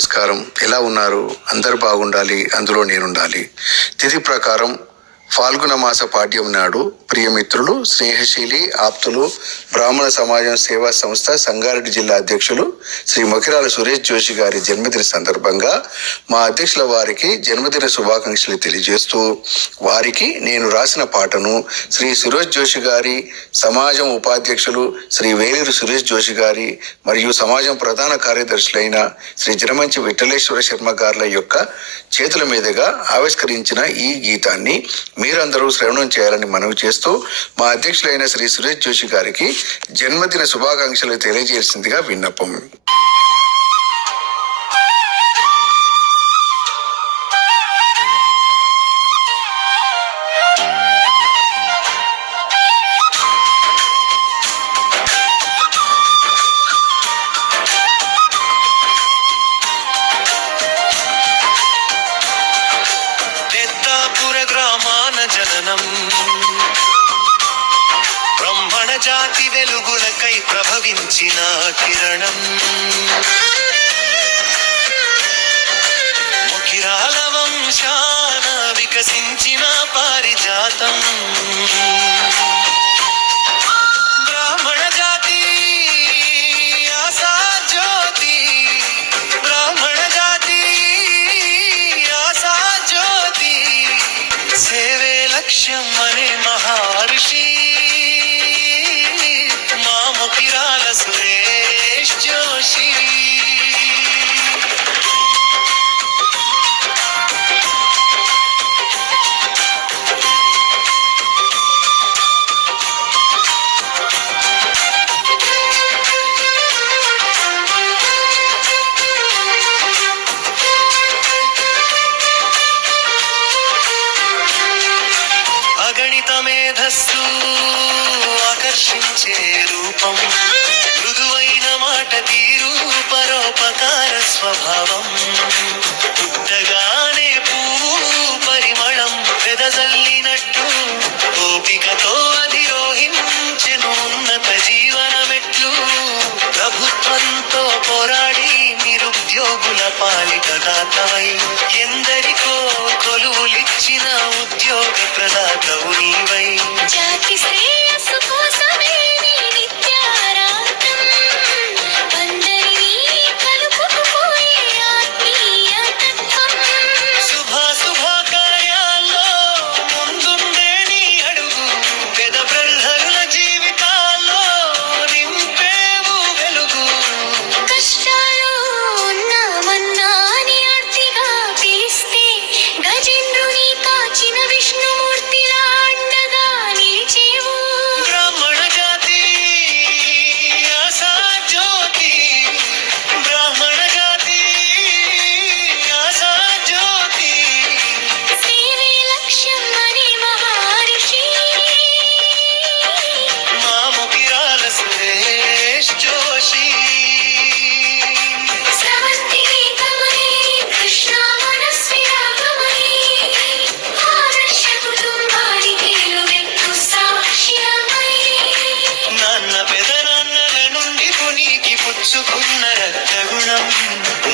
నమస్కారం. ఎలా ఉన్నారు? అందరు బాగుండాలి, అందులో నేనుండాలి. తిథి ప్రకారం ఫాల్గుణ మాస పాడ్యం నాడు ప్రియమిత్రులు, స్నేహశీలి, ఆప్తులు, బ్రాహ్మణ సమాజం సేవా సంస్థ సంగారెడ్డి జిల్లా అధ్యక్షులు శ్రీ మొకిరాల సురేష్ జోషి గారి జన్మదిన సందర్భంగా మా అధ్యక్షుల వారికి జన్మదిన శుభాకాంక్షలు తెలియజేస్తూ వారికి నేను రాసిన పాటను శ్రీ సురేష్ జోషి గారి, సమాజం ఉపాధ్యక్షులు శ్రీ వేలేరు సురేష్ జోషి గారి మరియు సమాజం ప్రధాన కార్యదర్శులైన శ్రీ జనమంచి విఠలేశ్వర శర్మ గారుల యొక్క చేతుల మీదుగా ఆవిష్కరించిన ఈ గీతాన్ని మీరందరూ శ్రవణం చేయాలని మనవి చేస్తూ మా అధ్యక్షులైన శ్రీ సురేష్ జోషి గారికి జన్మదిన శుభాకాంక్షలు తెలియజేసిందిగా విన్నపం. బ్రహ్మణ జాతి వెలుగులకై ప్రభవించిన కిరణం, మొకిరాల వంశాన వికసించిన పారిజాతం. బ్రాహ్మణ జాతి ఆశా జ్యోతి, బ్రాహ్మణ జాతి ఆశా జ్యోతి, సేవే లక్ష్యం అనే మహర్షి మా మొకిరాల సురేష్ జోషి. అగణిత మేధస్సు ఆకర్షించే రూపం, మృదువైన మాట తీరు, పరోపకార స్వభావం. పుట్టగానే పువ్వు పరిమళం వెదజల్లినట్టు ఓపికతో అధిరోహించెను ఉన్నత జీవనమెట్లు. ప్రభుత్వంతో పోరాడి నిరుద్యోగుల పాలిట దాతవై ఎందరికో కొలువులిచ్చిన ఉద్యోగ ప్రదాతవు నీవై. జాతి శ్రేయస్సు కోసమే నీ నిత్యారాధం, అందరినీ కలుపుకుపోయే ఆత్మీయ తత్వం. శుభ కార్యాల్లో ముందుండే నీ అడుగు, పేద ప్రజల జీవితాల్లో నింపేవు వెలుగు. కష్టాలు ఉన్నామన్నా అని ఆర్తిగా పిలిస్తే గజేంద్రుని కాచిన విష్ణుమూర్తిలా అండగా నిలిచేవు. బ్రాహ్మణ జాతి ఆశా జ్యోతి, బ్రాహ్మణ జాతి ఆశా జ్యోతి, సేవే లక్ష్యం అనే మహర్షి మా మొకిరాల సురేష్ జోషి. స్రవంతి గీతమై కృష్ణ మనస్వి రాగమై ఆదర్శ కుటుంబానికి వెలుగెత్తు సాక్ష్యమై. నాన్న పెదనాన్నల నుండి పునీకి పుచ్చుకున్న రక్తగుణం,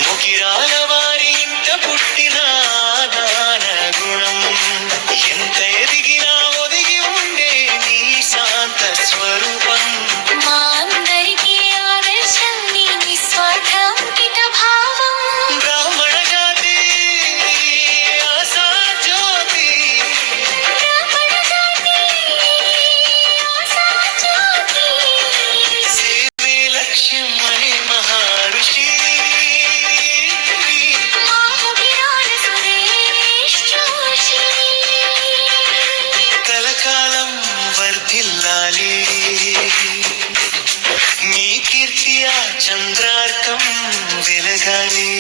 మొకిరాల వారి ఇంట పుట్టిన దాన గుణం. ఎంత ఎదిగినా ఒదిగి ఉండే నీ శాంత స్వరూపం. మా అందరికీ ఆదర్శం నీ నిస్వార్థంకిత భావం. బ్రాహ్మణ జాతి ఆశా జ్యోతి, బ్రాహ్మణ జాతి ఆశా జ్యోతి, సేవే లక్ష్యం అనే మహర్షి మా మొకిరాల సురేష్ జోషి. కలకాలం వర్ధిల్లాలి, నీ కీర్తి ఆ చంద్రార్కం వెలగాలి.